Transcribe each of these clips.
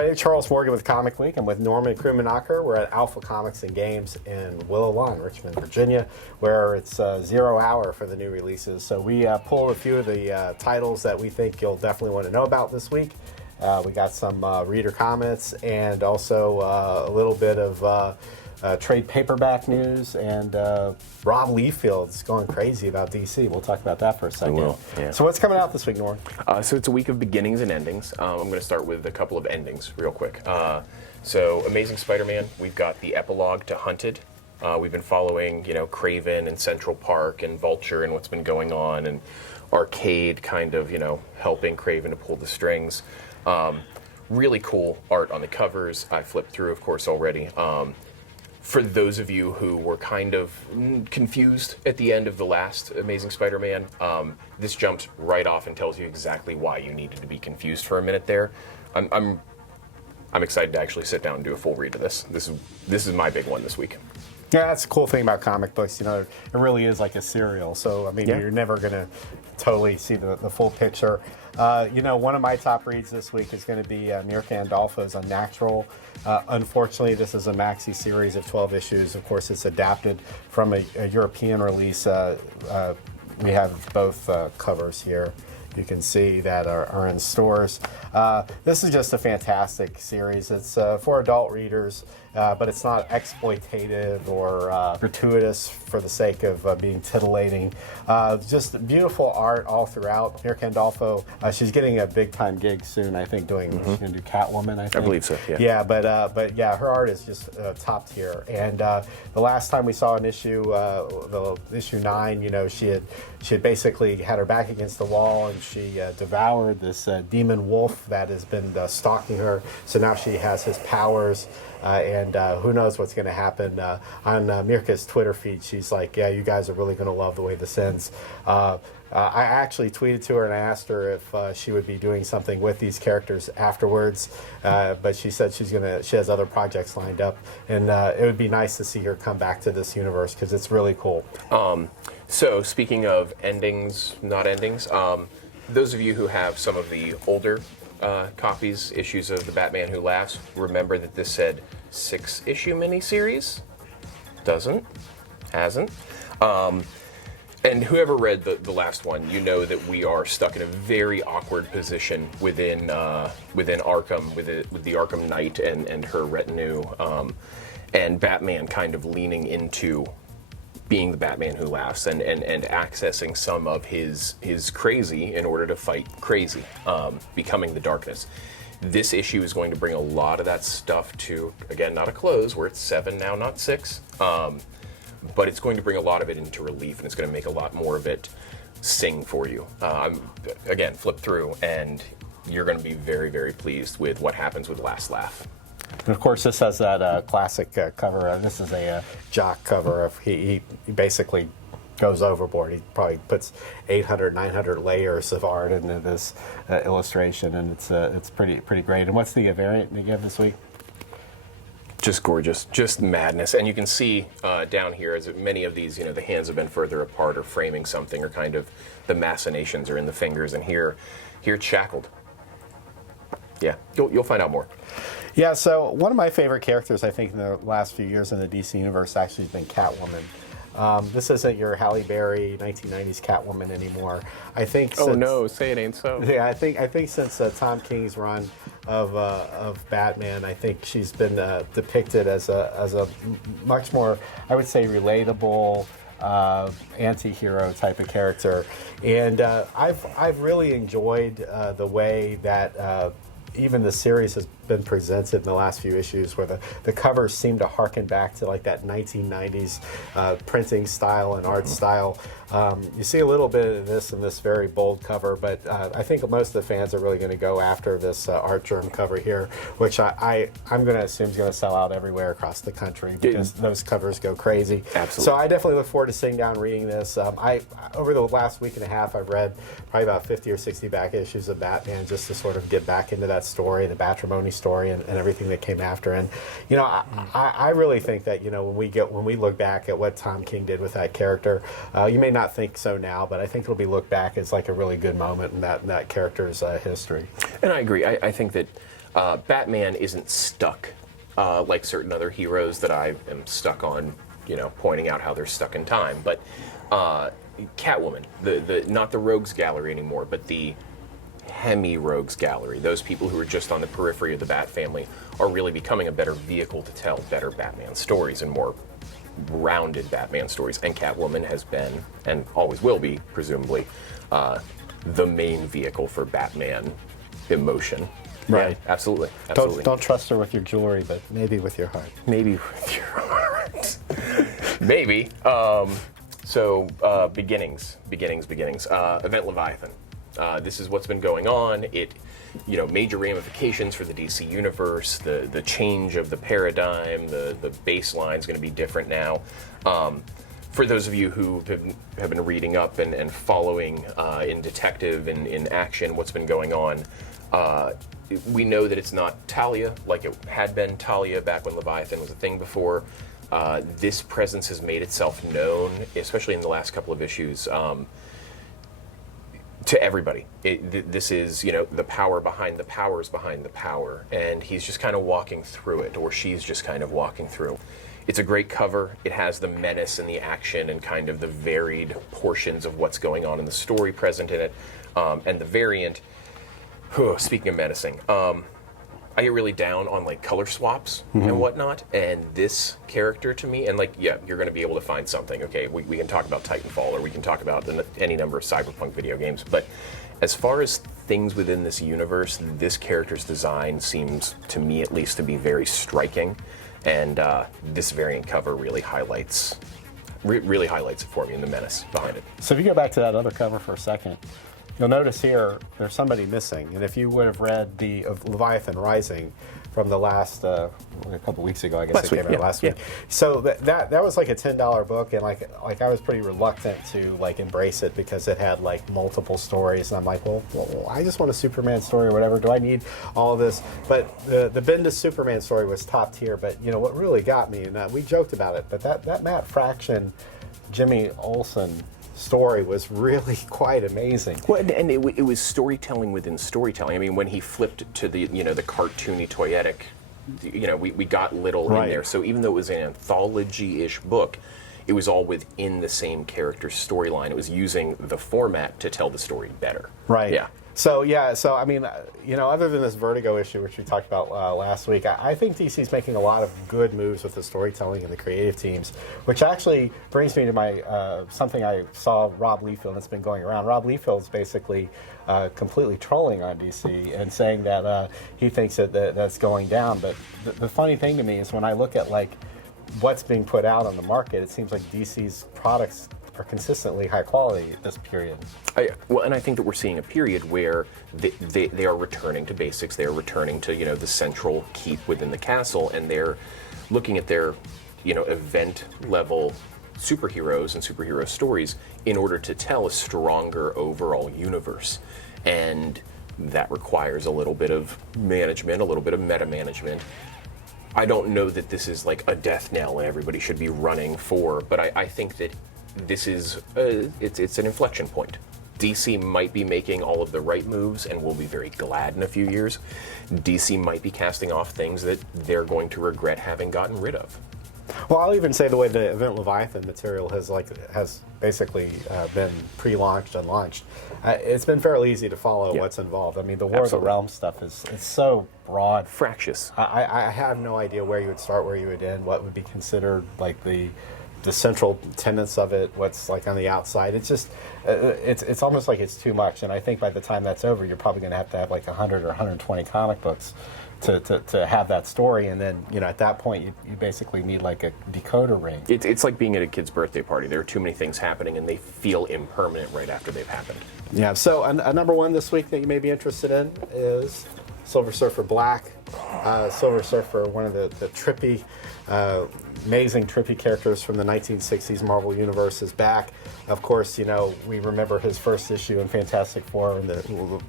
everybody. Charles Morgan with Comic Week. I'm with Norman Krumenacker. We're at Alpha Comics and Games in Willow Lawn, Richmond, Virginia, where it's 0 hour for the new releases. So we pulled a few of the titles that we think you'll definitely want to know about this week. We got some reader comments and also a little bit of trade paperback news, and Rob Liefeld's going crazy about DC. We'll talk about that for a second. We will, yeah. So what's coming out this week, Norm? So it's a week of beginnings and endings. I'm going to start with a couple of endings real quick. So Amazing Spider-Man, we've got the epilogue to Hunted. We've been following, Craven and Central Park and Vulture and what's been going on, and Arcade kind of, helping Craven to pull the strings. Really cool art on the covers. I flipped through, of course, already. For those of you who were kind of confused at the end of the last Amazing Spider-Man, this jumps right off and tells you exactly why you needed to be confused for a minute there. I'm excited to actually sit down and do a full read of this. This is my big one this week. Yeah, that's the cool thing about comic books. It really is like a serial. So, I mean, You're never going to totally see the full picture. One of my top reads this week is going to be Mirka Andolfo's Unnatural. Unfortunately, this is a maxi series of 12 issues. Of course, it's adapted from a European release. We have both covers here. You can see that are in stores. This is just a fantastic series. It's for adult readers, but it's not exploitative or gratuitous for the sake of being tittillating. Just beautiful art all throughout. Mirka Andolfo, she's getting a big-time gig soon, I think, she's going to do Catwoman, I think. I believe so, yeah. Yeah, but yeah, her art is just top tier. And the last time we saw an issue, the issue 9, she had basically had her back against the wall, and she devoured this demon wolf that has been stalking her. So now she has his powers, and who knows what's going to happen. On Mirka's Twitter feed, she's like, yeah, you guys are really going to love the way this ends. I actually tweeted to her and I asked her if she would be doing something with these characters afterwards, but she said she has other projects lined up, and it would be nice to see her come back to this universe because it's really cool. So speaking of endings, not endings, those of you who have some of the older issues of The Batman Who Laughs, remember that this said 6-issue miniseries? Hasn't. And whoever read the last one, you know that we are stuck in a very awkward position within Arkham, with the Arkham Knight and her retinue, and Batman kind of leaning into being the Batman Who Laughs and accessing some of his crazy in order to fight crazy, becoming the darkness. This issue is going to bring a lot of that stuff to, again, not a close, where it's 7 now, not 6. But it's going to bring a lot of it into relief, and it's going to make a lot more of it sing for you. Again, flip through, and you're going to be very, very pleased with what happens with Last Laugh. And of course, this has that classic cover. This is a Jock cover. He basically goes overboard. He probably puts 800, 900 layers of art into this illustration, and it's pretty great. And what's the variant you have this week? Just gorgeous, just madness. And you can see down here, as many of these, the hands have been further apart or framing something, or kind of the machinations are in the fingers. And here it's shackled. Yeah, you'll find out more. Yeah, so one of my favorite characters, I think, in the last few years in the DC universe actually has been Catwoman. This isn't your Halle Berry 1990s Catwoman anymore. I think. Oh no, say it ain't so. Yeah, I think since Tom King's run of Batman, I think she's been depicted as a much more, I would say, relatable anti-hero type of character, and I've really enjoyed the way that even the series has been presented in the last few issues, where the covers seem to harken back to like that 1990s printing style and art style. You see a little bit of this in this very bold cover, but I think most of the fans are really going to go after this art germ cover here, which I'm going to assume is going to sell out everywhere across the country because those covers go crazy. Absolutely. So I definitely look forward to sitting down and reading this. Over the last week and a half, I've read probably about 50 or 60 back issues of Batman just to sort of get back into that story, the Batrimony story, and everything that came after. And I really think that when we look back at what Tom King did with that character, you may not think so now, but I think it'll be looked back as like a really good moment in that character's history. And I agree. I think that Batman isn't stuck like certain other heroes that I am stuck on, pointing out how they're stuck in time. But Catwoman, the not the Rogues Gallery anymore, but the Hemi-Rogues Gallery, those people who are just on the periphery of the Bat family, are really becoming a better vehicle to tell better Batman stories and more rounded Batman stories. And Catwoman has been, and always will be, presumably, the main vehicle for Batman emotion. Right. Yeah, absolutely. Don't trust her with your jewelry, but maybe with your heart. Maybe with your heart. Maybe. Beginnings. Event Leviathan. This is what's been going on. It, major ramifications for the DC universe. The change of the paradigm. The baseline is going to be different now. For those of you who have been reading up and following in Detective and in Action what's been going on, we know that it's not Talia like it had been Talia back when Leviathan was a thing before. This presence has made itself known, especially in the last couple of issues, to everybody. This is, the power behind the powers behind the power, and he's just kind of walking through it, or she's just kind of walking through. It's a great cover. It has the menace and the action and kind of the varied portions of what's going on in the story present in it, and the variant. Speaking of menacing, I get really down on like color swaps and whatnot, and this character to me, and you're going to be able to find something. Okay, we can talk about Titanfall, or we can talk about any number of cyberpunk video games, but as far as things within this universe, this character's design seems, to me at least, to be very striking, and this variant cover really highlights it for me, and the menace behind it. So if you go back to that other cover for a second, you'll notice here there's somebody missing. And if you would have read the Leviathan Rising from the last a couple weeks ago, I guess it came out last week. So that was like a $10 book, and like I was pretty reluctant to embrace it because it had multiple stories, and I'm like, well, I just want a Superman story or whatever. Do I need all of this? But the Bendis Superman story was top tier. But what really got me, and we joked about it, but that Matt Fraction, Jimmy Olsen story was really quite amazing. Well, and it was storytelling within storytelling. I mean, when he flipped to the the cartoony toyetic, we got little in there. So even though it was an anthology-ish book, it was all within the same character storyline. It was using the format to tell the story better. Right. Yeah. So I mean, other than this Vertigo issue, which we talked about last week, I think DC's making a lot of good moves with the storytelling and the creative teams, which actually brings me to my something I saw Rob Liefeld, that's been going around. Rob Liefeld's basically completely trolling on DC and saying that he thinks that's going down. But the funny thing to me is when I look at what's being put out on the market, it seems like DC's products are consistently high quality at this period. And I think that we're seeing a period where they are returning to basics. They are returning to the central keep within the castle, and they're looking at their event level superheroes and superhero stories in order to tell a stronger overall universe. And that requires a little bit of management, a little bit of meta management. I don't know that this is a death knell everybody should be running for, but I think that this is it's an inflection point. DC might be making all of the right moves, and we'll be very glad in a few years. DC might be casting off things that they're going to regret having gotten rid of. Well, I'll even say the way the Event Leviathan material has basically been pre-launched and launched. It's been fairly easy to follow what's involved. I mean, the War of the Realms stuff is so broad. Fractious. I have no idea where you would start, where you would end, what would be considered the central tenets of it, what's on the outside. It's just, it's almost like it's too much. And I think by the time that's over, you're probably going to have 100 or 120 comic books to have that story. And then, at that point, you basically need a decoder ring. It's like being at a kid's birthday party. There are too many things happening, and they feel impermanent right after they've happened. Yeah, so a number one this week that you may be interested in is Silver Surfer Black. Silver Surfer, one of the trippy, amazing trippy characters from the 1960s Marvel Universe, is back. Of course, we remember his first issue in Fantastic Four and the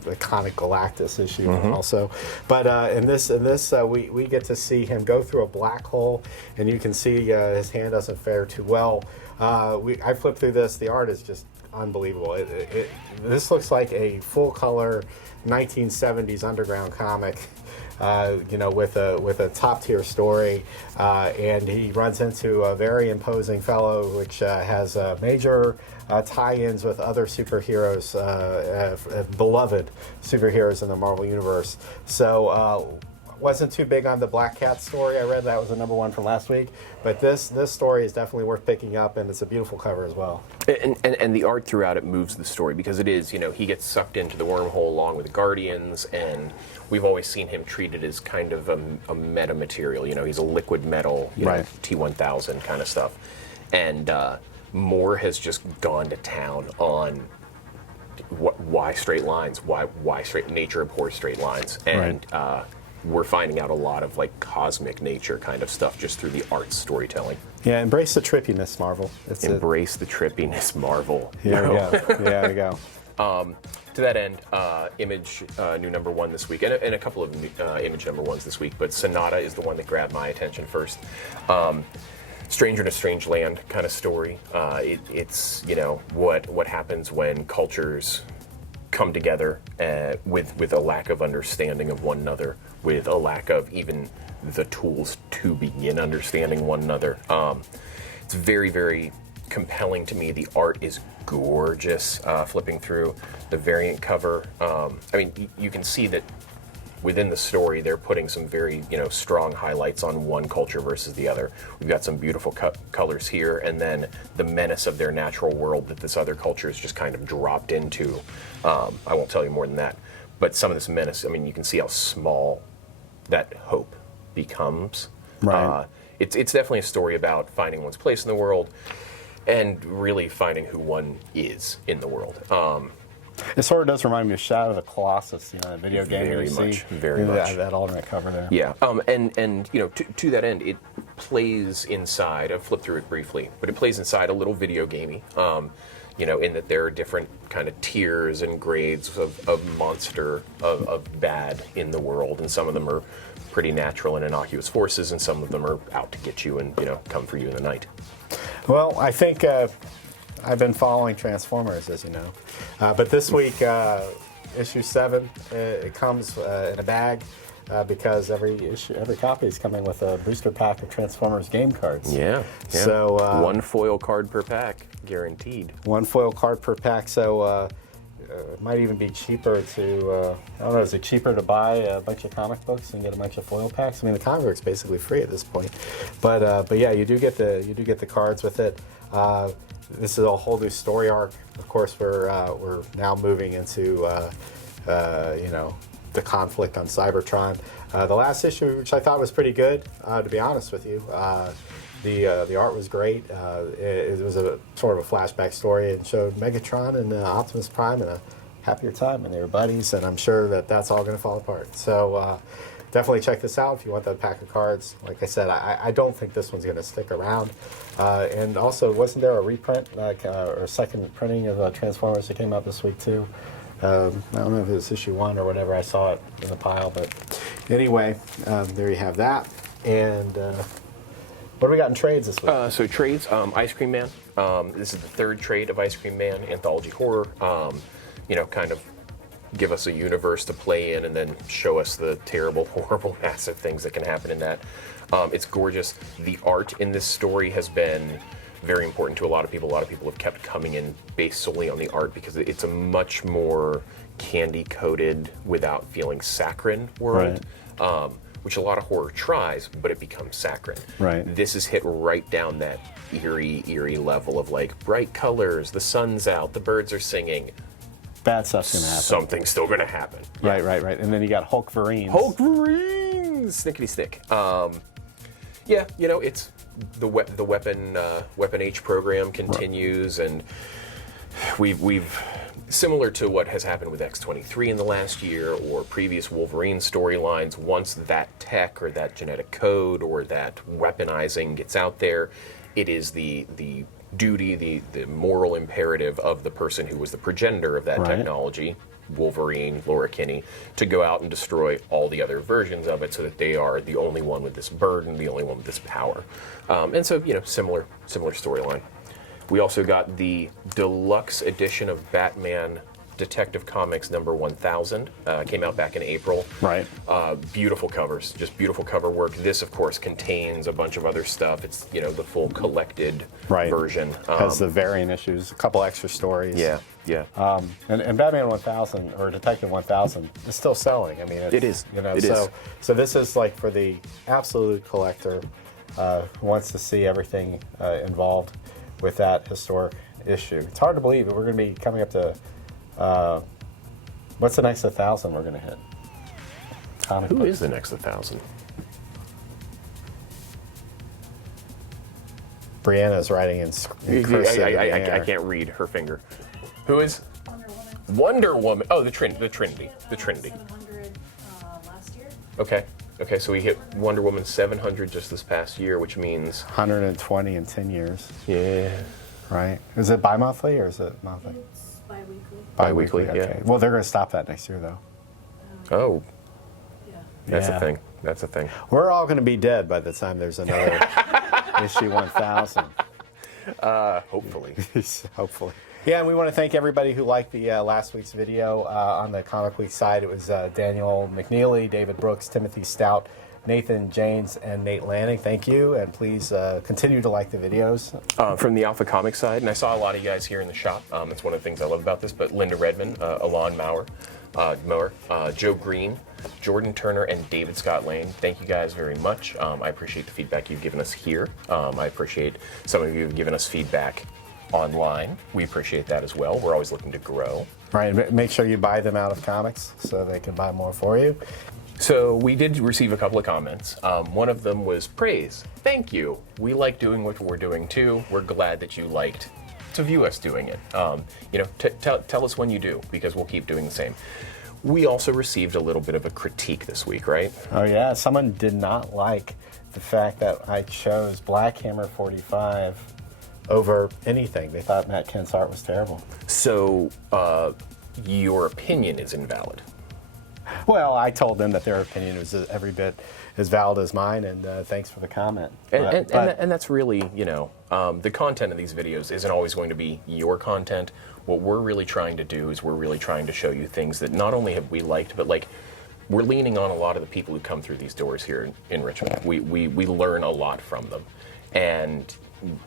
iconic Galactus issue also. But in this, we get to see him go through a black hole, and you can see his hand doesn't fare too well. I flipped through this. The art is just unbelievable. This looks like a full-color 1970s underground comic. with a top tier story, and he runs into a very imposing fellow, which has major tie-ins with other superheroes, beloved superheroes in the Marvel Universe. So. Wasn't too big on the Black Cat story I read. That was the #1 from last week. But this story is definitely worth picking up, and it's a beautiful cover as well. And the art throughout it moves the story, because it is, he gets sucked into the wormhole along with the Guardians, and we've always seen him treated as kind of a meta material. He's a liquid metal, right. T-1000 kind of stuff. And Moore has just gone to town on why straight lines, why nature abhors straight lines. And right. We're finding out a lot of cosmic nature kind of stuff just through the art storytelling. Yeah, embrace the trippiness, Marvel. Embrace the trippiness, Marvel. Here we go. There we go. To that end, Image new #1 this week, and a couple of Image #1s this week, but Sonata is the one that grabbed my attention first. Stranger in a Strange Land kind of story. It's what happens when cultures come together with a lack of understanding of one another, with a lack of even the tools to begin understanding one another. It's very, very compelling to me. The art is gorgeous. Flipping through the variant cover, you can see that within the story they're putting some very strong highlights on one culture versus the other. We've got some beautiful colors here, and then the menace of their natural world that this other culture is just kind of dropped into. I won't tell you more than that, but some of this menace, you can see how small that hope becomes. Right. It's definitely a story about finding one's place in the world and really finding who one is in the world. It sort of does remind me of Shadow of the Colossus, that video game. Very much. That alternate cover there. Yeah, and to that end, it plays inside. I've flipped through it briefly, but it plays inside a little video gamey. In that there are different kind of tiers and grades of monster, of bad in the world, and some of them are pretty natural and innocuous forces, and some of them are out to get you and come for you in the night. Well, I think I've been following Transformers, as you know, but this week, issue 7, it comes in a bag. Because every copy is coming with a booster pack of Transformers game cards. Yeah. So one foil card per pack, guaranteed. One foil card per pack. So it might even be cheaper to. I don't know. Is it cheaper to buy a bunch of comic books and get a bunch of foil packs? The comic book's basically free at this point. But yeah, you do get the cards with it. This is a whole new story arc. Of course, we're now moving into the conflict on Cybertron. The last issue, which I thought was pretty good, to be honest with you. The art was great. It was a sort of a flashback story and showed Megatron and Optimus Prime in a happier time, and they were buddies, and I'm sure that's all going to fall apart. So definitely check this out if you want that pack of cards. Like I said, I don't think this one's going to stick around. And also, wasn't there a reprint, or second printing of Transformers that came out this week too? I don't know if it was issue 1 or whatever. I saw it in the pile, but anyway, there you have that. And what do we got in trades this week? So trades, Ice Cream Man. This is the 3rd trade of Ice Cream Man, anthology horror. Kind of give us a universe to play in and then show us the terrible, horrible, massive things that can happen in that. It's gorgeous. The art in this story has been very important to a lot of people. A lot of people have kept coming in based solely on the art because it's a much more candy-coated, without feeling saccharine world, right. Which a lot of horror tries, but it becomes saccharine. Right. This is hit right down that eerie level of bright colors, the sun's out, the birds are singing. Bad stuff's going to happen. Something's still going to happen. Right. And then you got Hulk Verines. Snickety stick. It's the Weapon H program continues, right. And we've similar to what has happened with X-23 in the last year or previous Wolverine storylines. Once that tech or that genetic code or that weaponizing gets out there, it is the duty, the moral imperative of the person who was the progenitor of that right. technology, Wolverine, Laura Kinney, to go out and destroy all the other versions of it so that they are the only one with this burden, the only one with this power. And so, similar storyline. We also got the deluxe edition of Batman Detective Comics number 1000. Came out back in April. Right. Beautiful covers, just beautiful cover work. This, of course, contains a bunch of other stuff. It's, you know, the full collected version. Has the variant issues, a couple extra stories. Yeah, yeah. And Batman 1000 or Detective 1000 is still selling. I mean, it is. You know, it is. So this is like for the absolute collector who wants to see everything involved with that historic issue. It's hard to believe, but we're going to be coming up to what's the next 1,000 we're going to hit? Who is the next 1,000? Brianna's writing in cursive. I can't read her finger. Who is? Wonder Woman. Oh, the Trinity. 700 last year. Okay. Okay, so we hit Wonder Woman 700 just this past year, which means 120 in 10 years. Yeah. Right. Is it bi-monthly or is it monthly? It's bi-weekly. Bi-weekly, yeah. Okay. Well, they're going to stop that next year, though. Oh, Yeah. that's Yeah. a thing. That's a thing. We're all going to be dead by the time there's another issue 1000. Hopefully. Hopefully. Yeah, and we want to thank everybody who liked the last week's video. On the Comic Week side, it was Daniel McNeely, David Brooks, Timothy Stout, Nathan James, and Nate Lanning. Thank you, and please continue to like the videos. From the Alpha Comics side, and I saw a lot of you guys here in the shop. That's one of the things I love about this, but Linda Redmond, Alon Mower, Joe Green, Jordan Turner, and David Scott Lane. Thank you guys very much. I appreciate the feedback you've given us here. I appreciate some of you have given us feedback online. We appreciate that as well. We're always looking to grow. Right, make sure you buy them out of comics so they can buy more for you. So we did receive a couple of comments. One of them was praise. Thank you. We like doing what we're doing too. We're glad that you liked to view us doing it. You know, tell us when you do, because we'll keep doing the same. We also received a little bit of a critique this week, right? Oh yeah, someone did not like the fact that I chose Black Hammer 45 over anything. They thought Matt Kent's art was terrible. So your opinion is invalid. Well, I told them that their opinion was every bit as valid as mine, and thanks for the comment. And that's really, you know, the content of these videos isn't always going to be your content. What we're really trying to do is we're really trying to show you things that not only have we liked, but like we're leaning on a lot of the people who come through these doors here in Richmond. We learn a lot from them, and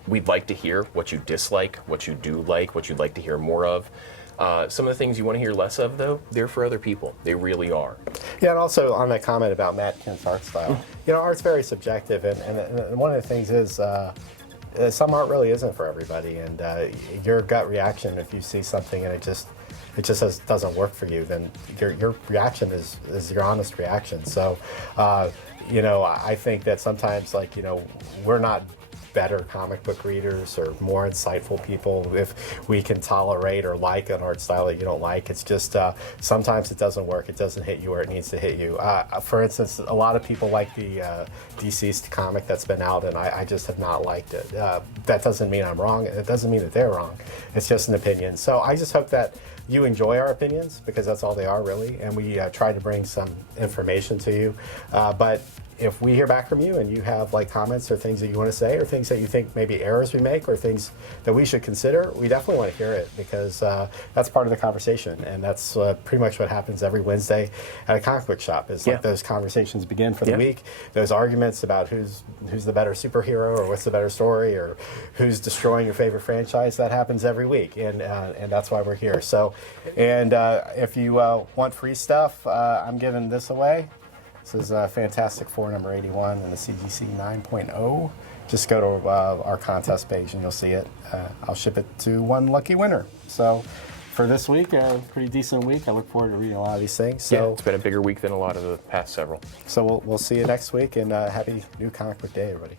we'd like to hear what you dislike, what you do like, what you'd like to hear more of. Some of the things you want to hear less of, though, they're for other people. They really are. Yeah, and also on that comment about Matt Kent's art style, you know, art's very subjective, and one of the things is some art really isn't for everybody, and your gut reaction if you see something and it just doesn't work for you, then your reaction is your honest reaction. So, you know, I think that sometimes, like, you know, we're not better comic book readers or more insightful people if we can tolerate or like an art style that you don't like. It's just sometimes it doesn't work. It doesn't hit you where it needs to hit you. For instance, a lot of people like the deceased comic that's been out, and I just have not liked it. That doesn't mean I'm wrong. It doesn't mean that they're wrong. It's just an opinion. So I just hope that you enjoy our opinions, because that's all they are, really, and we try to bring some information to you. But if we hear back from you and you have like comments or things that you want to say or things that you think maybe errors we make or things that we should consider, we definitely want to hear it, because that's part of the conversation, and that's pretty much what happens every Wednesday at a comic book shop. Is like those conversations begin for the week, those arguments about who's the better superhero or what's the better story or who's destroying your favorite franchise. That happens every week, and that's why we're here. So, and if you want free stuff, I'm giving this away. This is Fantastic Four number 81 and the CGC 9.0. Just go to our contest page and you'll see it. I'll ship it to one lucky winner. So for this week, a pretty decent week. I look forward to reading a lot of these things. So, yeah, it's been a bigger week than a lot of the past several. So we'll see you next week, and happy new comic book day, everybody.